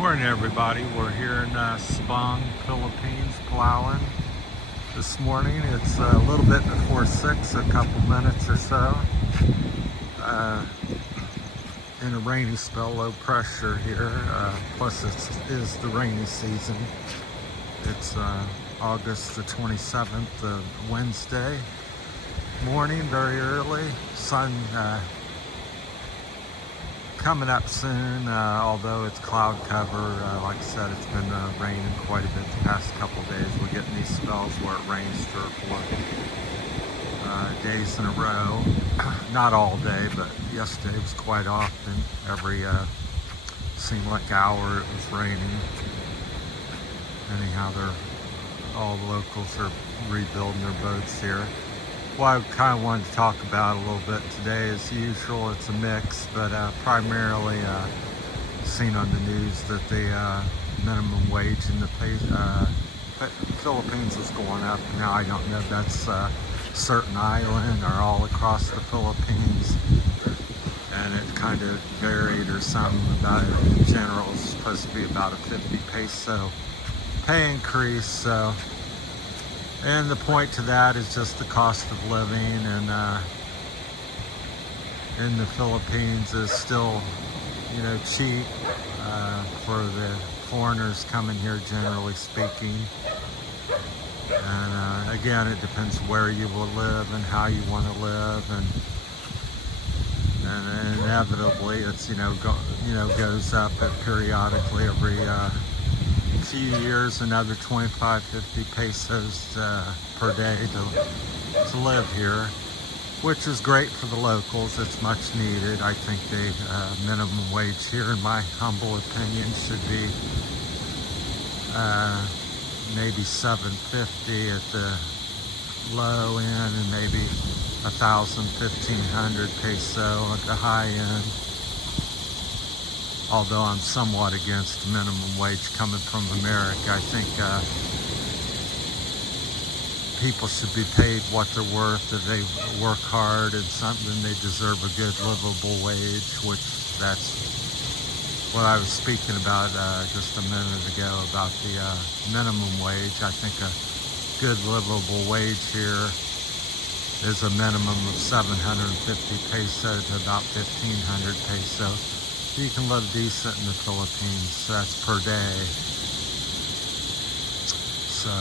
Morning, everybody. We're here in Sabang, Philippines, Palawan. This morning, it's a little bit before 6, a couple minutes or so. In a rainy spell, low pressure here. Plus, it is the rainy season. It's August the 27th, Wednesday morning, very early. Sun coming up soon, although it's cloud cover. Like I said, it's been raining quite a bit the past couple days. We're getting these spells where it rains 3 or 4 days in a row. Not all day, but yesterday was quite often. Every seemed like hour it was raining. Anyhow, all the locals are rebuilding their boats here. What I kind of wanted to talk about a little bit today, as usual, it's a mix, but primarily seen on the news that the minimum wage in the Philippines is going up. Now, I don't know if that's a certain island or all across the Philippines, and it kind of varied or something. About it in general, it's supposed to be about a 50 peso pay increase. So. And the point to that is just the cost of living, and in the Philippines is still, cheap for the foreigners coming here, generally speaking. And again, it depends where you will live and how you want to live, and inevitably it's goes up periodically every few years, another 25-50 pesos per day to live here, which is great for the locals. It's much needed. I think the minimum wage here, in my humble opinion, should be maybe $7.50 at the low end, and maybe 1,000-1,500 peso at the high end. Although I'm somewhat against minimum wage coming from America. I think people should be paid what they're worth. If they work hard and something, they deserve a good livable wage, which that's what I was speaking about just a minute ago about the minimum wage. I think a good livable wage here is a minimum of 750 peso to about 1,500 peso. You can live decent in the Philippines. That's per day. So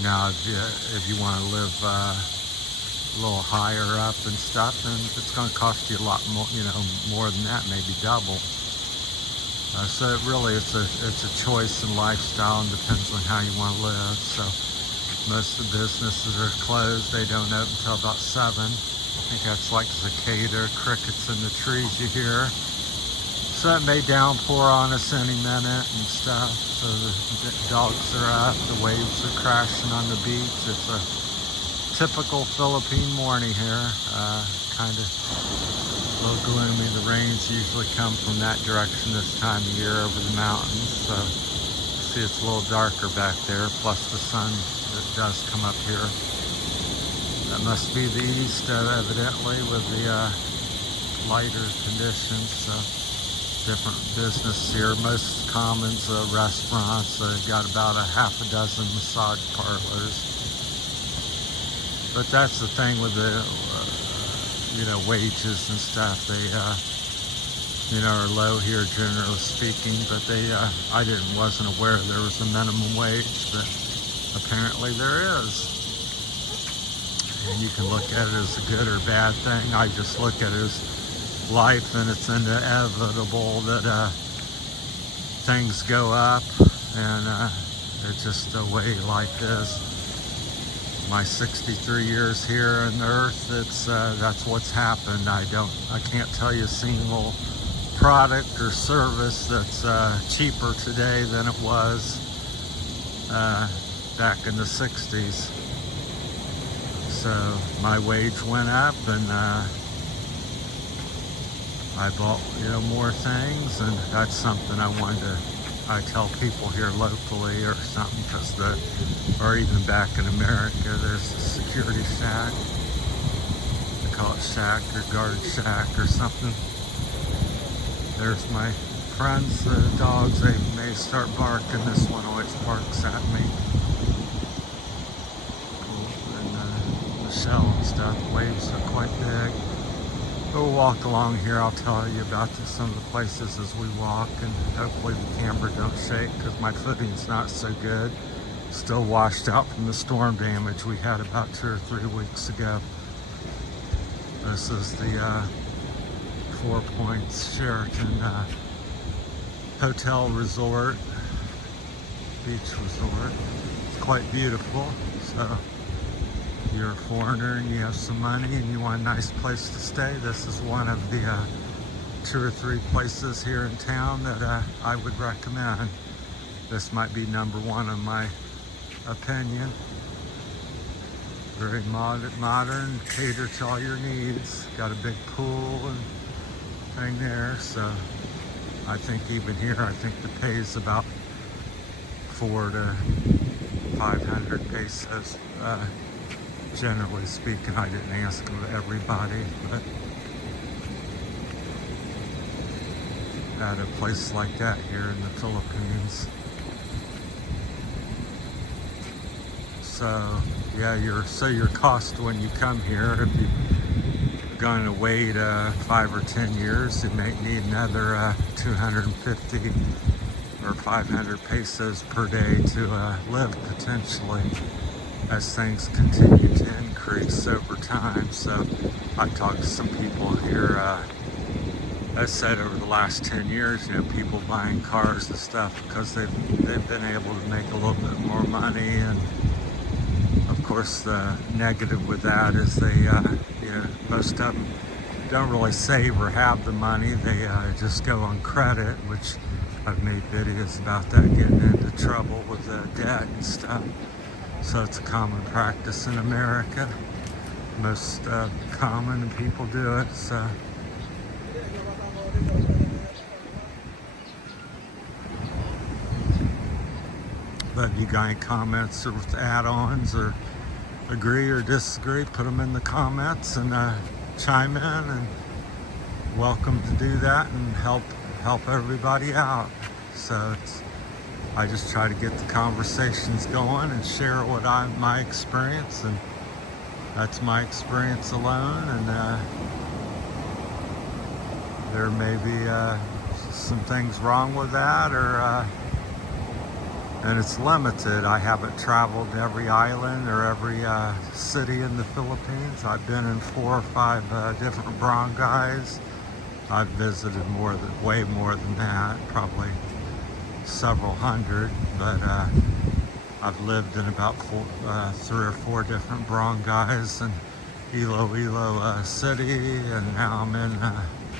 now, if you want to live a little higher up and stuff, then it's going to cost you a lot more. More than that, maybe double. So it's a choice in lifestyle, and depends on how you want to live. So most of the businesses are closed. They don't open until about 7. I think that's like cicada, crickets in the trees you hear. So it may downpour on us any minute and stuff. So the dogs are up, the waves are crashing on the beach. It's a typical Philippine morning here. Kind of a little gloomy. The rains usually come from that direction this time of year over the mountains. So see, it's a little darker back there. Plus the sun that does come up here. That must be the east, evidently, with the lighter conditions. So different business here. Most commons, restaurants, got about a half a dozen massage parlors. But that's the thing with the, wages and stuff. They, are low here, generally speaking. But I wasn't aware there was a minimum wage, but apparently there is. And you can look at it as a good or bad thing. I just look at it as life, and it's inevitable that things go up, and it's just the way life is. My 63 years here on earth, that's what's happened. I can't tell you a single product or service that's cheaper today than it was back in the 60s. So my wage went up, and I bought, more things, and that's something I tell people here locally or something, or even back in America, there's a security shack. They call it shack or guard shack or something. There's my friends, the dogs, they may start barking. This one always barks at me. And the shell and stuff, waves are quite big. We'll walk along here. I'll tell you about some of the places as we walk, and hopefully the camera don't shake because my footing's not so good. Still washed out from the storm damage we had about 2 or 3 weeks ago. This is the 4 Points Sheraton Hotel Resort, Beach Resort. It's quite beautiful. So if you're a foreigner and you have some money and you want a nice place to stay, this is one of the 2 or 3 places here in town that I would recommend. This might be number 1 in my opinion. Very modern, cater to all your needs. Got a big pool and thing there, so I think even here, I think the pay is about 400 to 500 pesos. Generally speaking, I didn't ask everybody, but at a place like that here in the Philippines. So yeah, your cost when you come here, if you're going to wait 5 or 10 years, you may need another 250 or 500 pesos per day to live potentially, as things continue to increase over time. So I talked to some people here. I said over the last 10 years, people buying cars and stuff because they've been able to make a little bit more money. And of course, the negative with that is they, most of them don't really save or have the money. They just go on credit, which I've made videos about that, getting into trouble with debt and stuff. So it's a common practice in America. Most common, and people do it. So. But if you got any comments or add-ons or agree or disagree, put them in the comments and chime in, and welcome to do that and help everybody out. So I just try to get the conversations going and share my experience, and that's my experience alone. And there may be some things wrong with that, or and it's limited. I haven't traveled to every island or every city in the Philippines. I've been in 4 or 5 different barangays. I've visited way more than that, probably several hundred, but I've lived in about 3 or 4 different barangays in Iloilo City, and now I'm in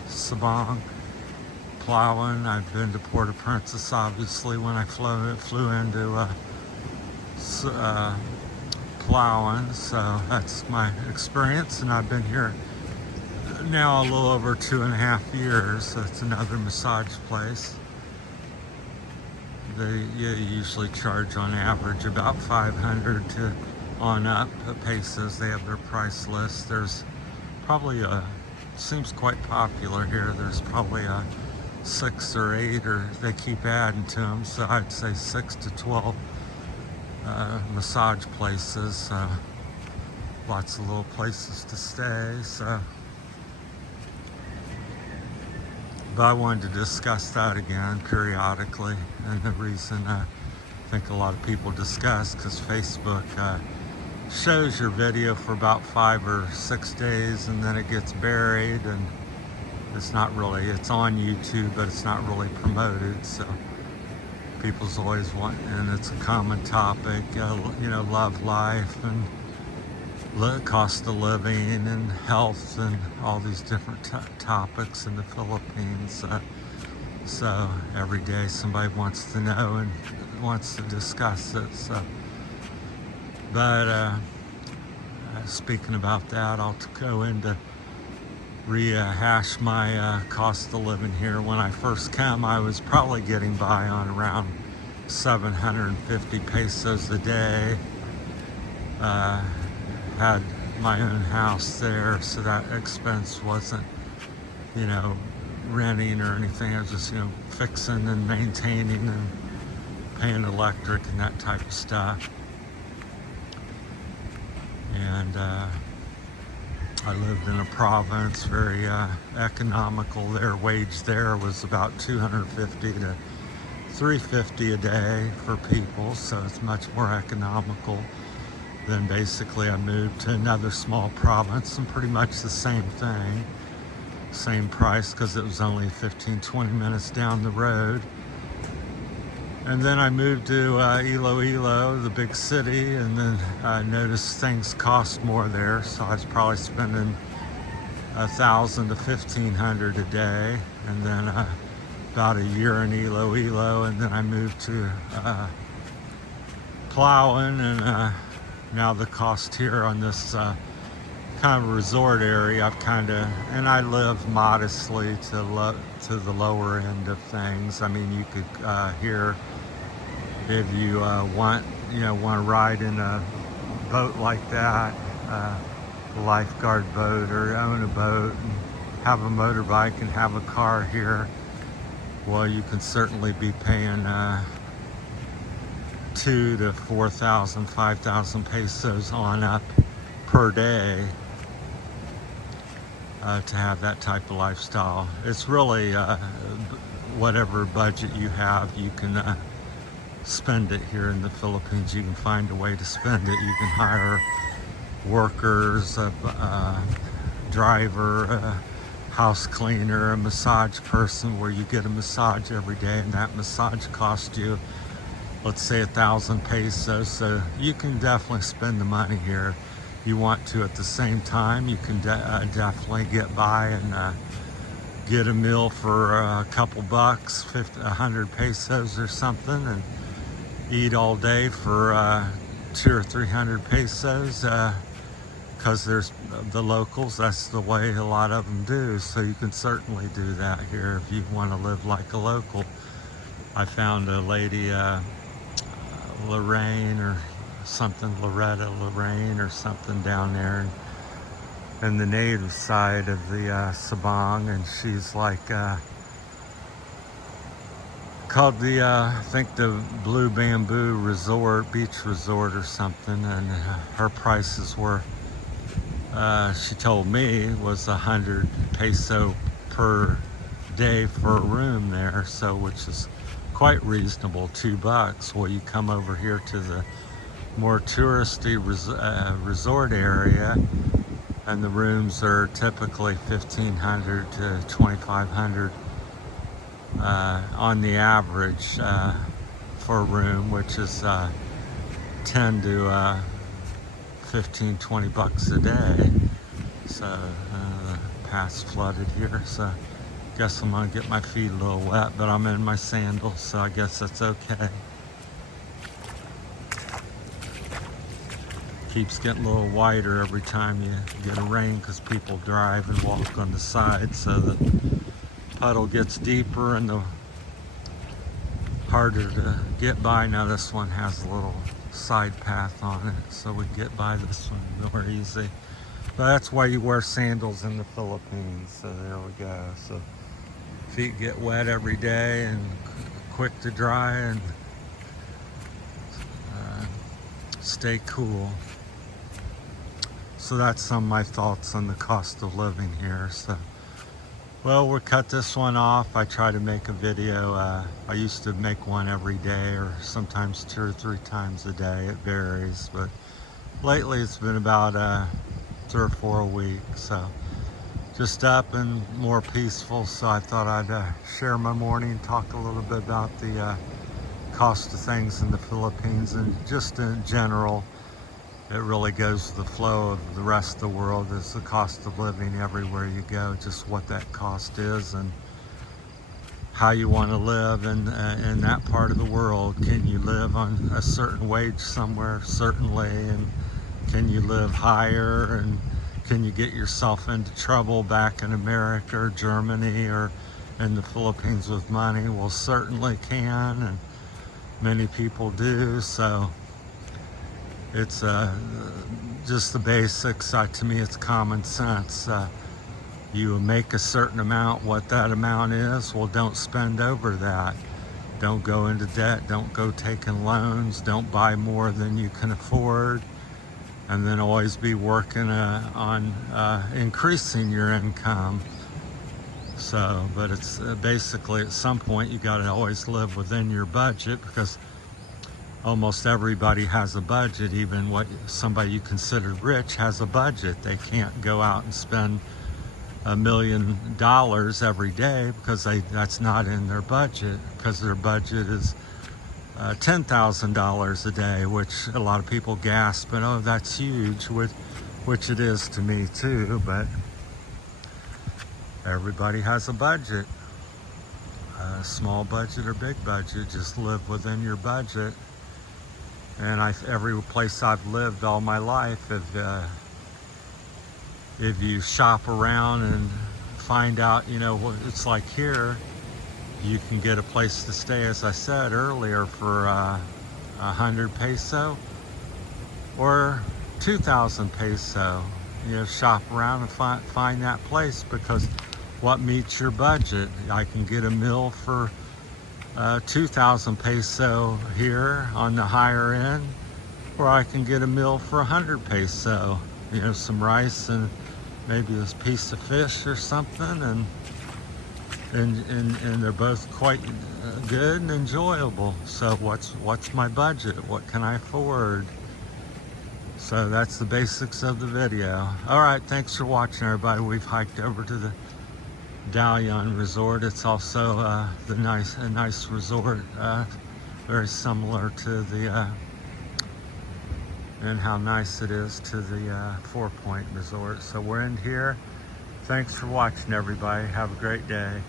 Sabang, Palawan. I've been to Port-au-Prince, obviously, when I flew into Palawan. So that's my experience, and I've been here now a little over 2.5 years. So it's another massage place. They usually charge on average about 500 to on up pesos. They have their price list. There's probably seems quite popular here. There's probably 6 or 8, or they keep adding to them. So I'd say 6 to 12 massage places. Lots of little places to stay. So. But I wanted to discuss that again periodically, and the reason I think a lot of people discuss, because Facebook shows your video for about 5 or 6 days, and then it gets buried, and it's on YouTube, but it's not really promoted. So people's always wanting, and it's a common topic, love life and cost of living and health and all these different topics in the Philippines. So every day somebody wants to know and wants to discuss it. So, but speaking about that, I'll go into rehash my cost of living here. When I first came, I was probably getting by on around 750 pesos a day. Had my own house there, so that expense wasn't, renting or anything. I was just, fixing and maintaining and paying electric and that type of stuff. And I lived in a province, very economical there. Wage there was about $250 to $350 a day for people, so it's much more economical. Then basically I moved to another small province and pretty much the same thing. Same price because it was only 15-20 minutes down the road. And then I moved to Iloilo, the big city, and then I noticed things cost more there, so I was probably spending $1,000 to $1,500 a day. And then about a year in Iloilo, and then I moved to Palawan, and now the cost here on this kind of resort area, and I live modestly to the lower end of things. I mean, you could here, if you want to ride in a boat like that, a lifeguard boat, or own a boat, and have a motorbike and have a car here, well, you can certainly be paying 2,000 to 4,000, 5,000 pesos on up per day to have that type of lifestyle. It's really whatever budget you have, you can spend it here in the Philippines. You can find a way to spend it. You can hire workers, a driver, a house cleaner, a massage person, where you get a massage every day, and that massage costs you, let's say, 1,000 pesos. So you can definitely spend the money here if you want to. At the same time, you can definitely get by and get a meal for a couple bucks, 100 pesos or something, and eat all day for 200 or 300 pesos, because there's the locals. That's the way a lot of them do. So you can certainly do that here if you want to live like a local. I found a lady, Lorraine or something, Lorraine or something down there in the native side of the Sabang, and she's like called the I think the Blue Bamboo Resort, beach resort or something, and her prices were she told me was 100 peso per day for a room there, so which is quite reasonable, $2. Well, you come over here to the more touristy resort area, and the rooms are typically 1,500 to 2,500 on the average for a room, which is 10 to 15, 20 bucks a day. So the path's flooded here, so guess I'm gonna get my feet a little wet, but I'm in my sandals, so I guess that's okay. Keeps getting a little wider every time you get a rain, because people drive and walk on the side, so the puddle gets deeper and the harder to get by. Now this one has a little side path on it, so we get by this one more easy. But that's why you wear sandals in the Philippines. So there we go. So feet get wet every day and quick to dry, and stay cool. So that's some of my thoughts on the cost of living here. So, well, we'll cut this one off. I try to make a video. I used to make one every day, or sometimes 2 or 3 times a day. It varies, but lately it's been about 3 or 4 a week. So just up and more peaceful. So I thought I'd share my morning, talk a little bit about the cost of things in the Philippines, and just in general. It really goes with the flow of the rest of the world. It's the cost of living everywhere you go, just what that cost is and how you want to live in that part of the world. Can you live on a certain wage somewhere? Certainly. And can you live higher? And can you get yourself into trouble back in America or Germany or in the Philippines with money? Well, certainly can, and many people do. So it's just the basics. To me, it's common sense. You make a certain amount, what that amount is, well, don't spend over that. Don't go into debt, don't go taking loans, don't buy more than you can afford, and then always be working on increasing your income. So, but it's basically at some point you got to always live within your budget, because almost everybody has a budget. Even what somebody you consider rich has a budget. They can't go out and spend $1 million every day because that's not in their budget, because their budget is $10,000 a day, which a lot of people gasp and, oh, that's huge, which it is to me too. But everybody has a budget, small budget or big budget. Just live within your budget. And every place I've lived all my life, if you shop around and find out, you know, what it's like here, you can get a place to stay, as I said earlier, for 100 peso or 2,000 peso. You know, shop around and find that place, because what meets your budget? I can get a meal for 2,000 peso here on the higher end, or I can get a meal for 100 peso. You know, some rice and maybe this piece of fish or something, and they're both quite good and enjoyable. So what's my budget? What can I afford? So that's the basics of the video. All right, thanks for watching, everybody. We've hiked over to the Dalian Resort. It's also a nice resort, very similar to the and how nice it is to the 4 Point Resort. So we're in here. Thanks for watching, everybody. Have a great day.